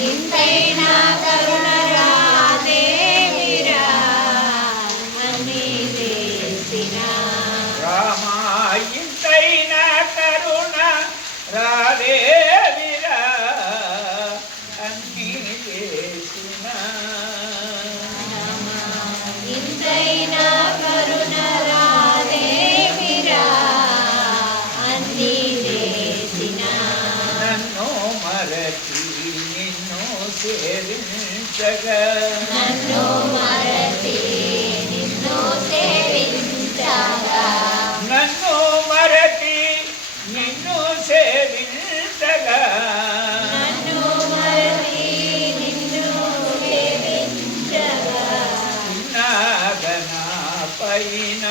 ఇంతైనా కరుణ రాదేమిరా అన్ని చేసిన రామా ఇంతైనా కరుణ రాదేమిరా అన్ని చేసిన ఇంతైనా కరుణ రాదేమిరా అన్ని చేసిన నన్ను మరచి నిన్ను సేవించగా నన్ను మరచి నిన్ను సేవించగా నన్ను మరచి నిన్ను సేవించగా నన్ను మరచి నిన్ను సేవించగా నాగనా పైన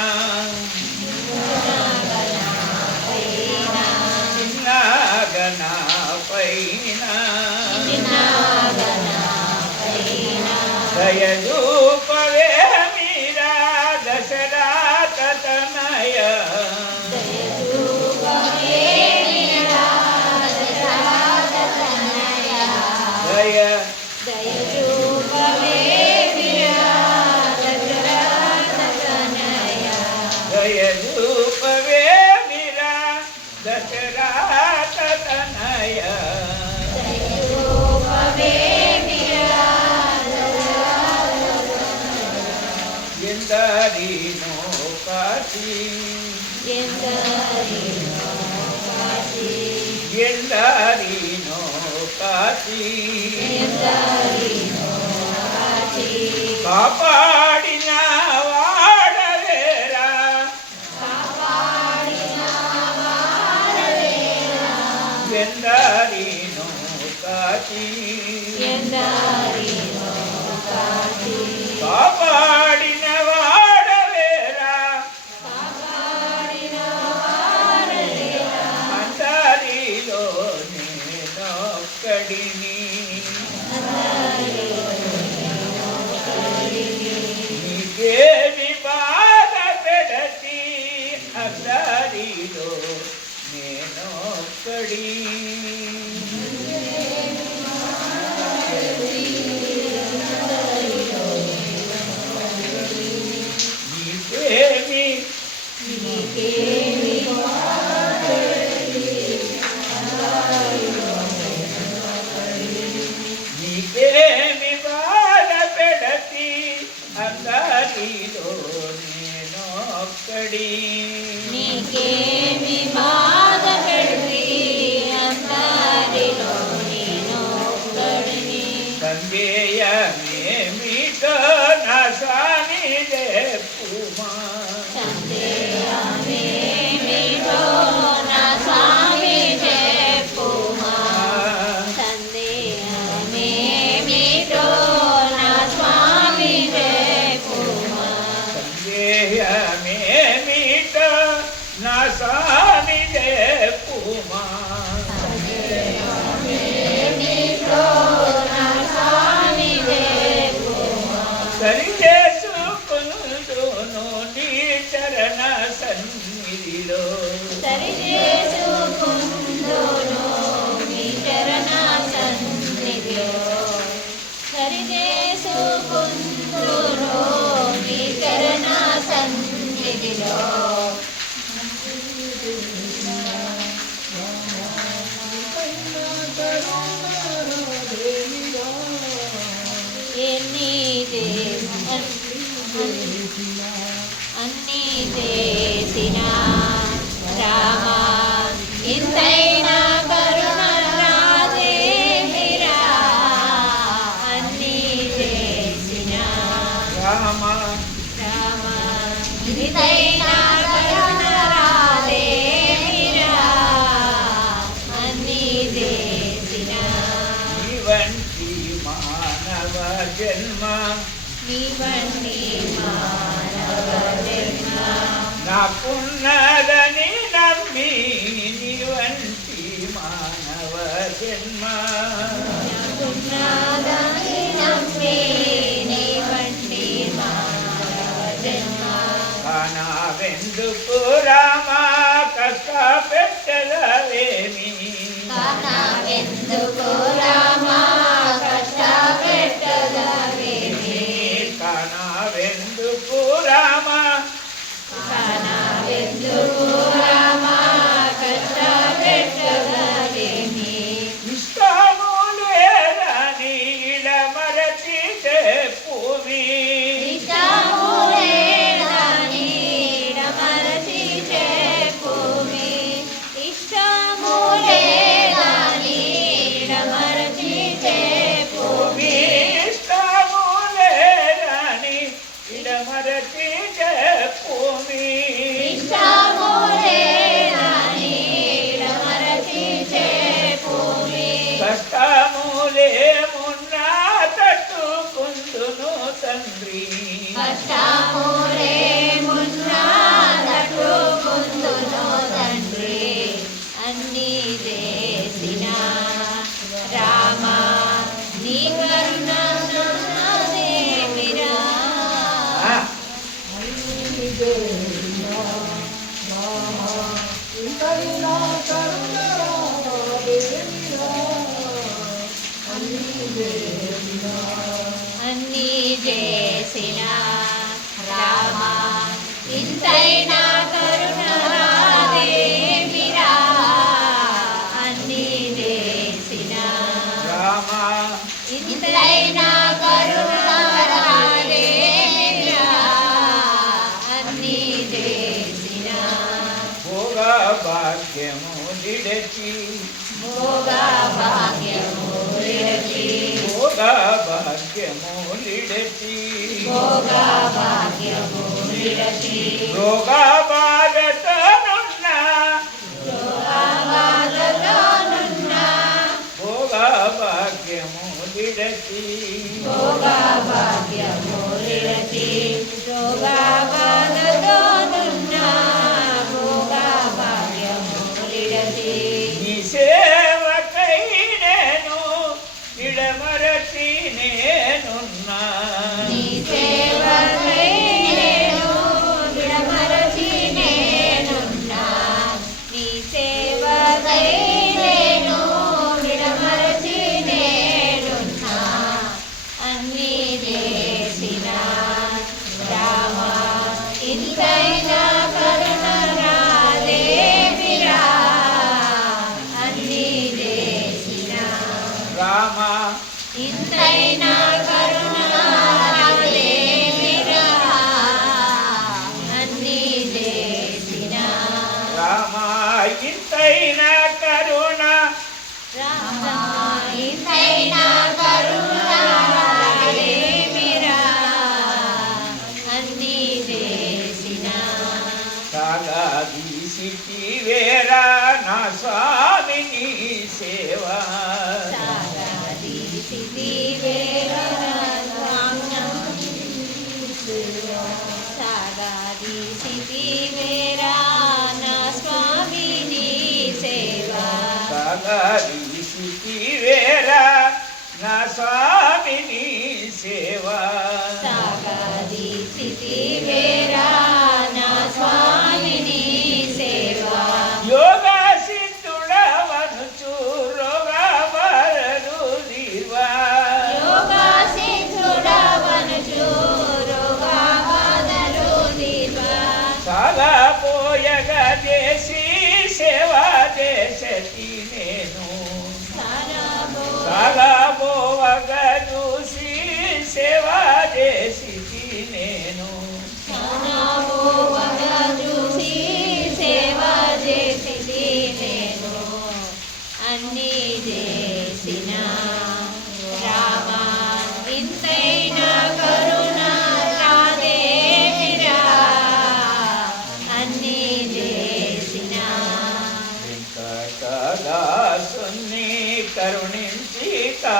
నాగనా పైన దయరూపవే మీరా దశరథ తనయ దయ దయరూపవే మీరా దశరథ తనయ ఎందరినో కాచి ఎందరినో కాచి కాపాడిన వాడలేరా ఎందరినో కాచి కాపాడిన వాడలేరా అందరిలో నేనొక్కడిని నీకేమి బాధ పెడతి అందరిలో నేనొక్కడి నీకేమి బాధ పెడతి అందరిలో నేనొక్కడి నీకేమి బాధ పెడితే అందరిలో నేనొక్కడిని సందేయమేమిటో నా స్వామి చెప్పుమా సందేహమేమిటో నా స్వామి చెప్పుమా సందేహమేమిటో నా స్వామి చెప్పుమా సందేహమేమిటో నా స్వామి చెప్పుమా సందేహమేమిటో నా స్వామి చెప్పుమా సరి చేసుకుందును నీ చరణ సన్నిధిలో సరిచేసుకుందును మీ చరణ సన్నిధిలో సరిచేసుకుందును మీ చరణ సన్నిధిలో ఎన్ని అన్ని చేసిన రామా ఇంతైనా కరుణ రాదేమిరా అన్ని చేసిన రామ రామా ఇంతైనా కరుణ రాదేమిరా అన్ని చేసిన నీ వంటి మానవ జన్మ నీ వంటి మానవ జన్మ నాకున్నదని నమ్మి నీ వంటి మానవ జన్మ నాకున్నదని నమ్మి నీ వంటి మానవ జన్మ కానావెందుకు రామా కష్ట పెట్టదవేమి కానావెందుకు రామా కష్టములేమున్నా తట్టుకుందును తండ్రి కష్టములేమున్నా తట్టుకుందును తండ్రి అన్ని చేసిన రామా నీ కరుణ నాదేమిరా అన్ని చేసిన రామా ఇంతైనా కరుణ నాదేమిరా అన్ని చేసిన రామా ఇంతైనా కరుణ నాదేమిరా అన్ని చేసిన భోగ భాగ్యము విడచి భోగ భాగ్యము విడచి భోగ భాగ్యము విడచి భోగ భాగ్యము విడచి రోగ బాధతోనున్న రోగబాధతోనున్న భోగ భాగ్యము విడచి భోగ భాగ్యము విడచి రోగబాధతోనున్న భోగ భాగ్యము విడచి నీ సేవకై నేను విడమరచి నేనున్నా నీ సేవకై నేను విడమరచి నేనున్నా నీ సేవకై నేను విడమరచి నేనున్నా అన్ని చేసిన రామా ఇంతైనా కరుణ నాదేమిరా అన్ని చేసిన రామా ఇంతైనా కరుణ నాదేమిరా అన్ని చేసిన రామా ఇంతైన కరుణ రామా ఇంతైనా కరుణ నాదేమిరా అన్ని చేసిన సాగదీసిటి వేరా నా స్వామిని సేవ సాగదీసితి వేరా సాగదీసితి వేరా నా స్వామిని సేవ సాగదీసిటి వేరా నా స్వామిని సేవ సాగదీసితి వేరా నా స్వామిని సేవ యోగ సిద్ధుడవనుచు రోగ బరలు నిర్వా యోగ సిద్ధుడవనుచు రోగబాధలు నిర్వా సాగపోయగ చేసి సేవ చేసటి నేను సాగపోవగ చూసి సేవ చేసి నేను చూసి సేవ చేసి నేను అన్ని చేసిన రామా ఇంతైనా కరుణ నాదేమిరా అన్ని చేసిన వెంకటదాసుని కరుణించి కా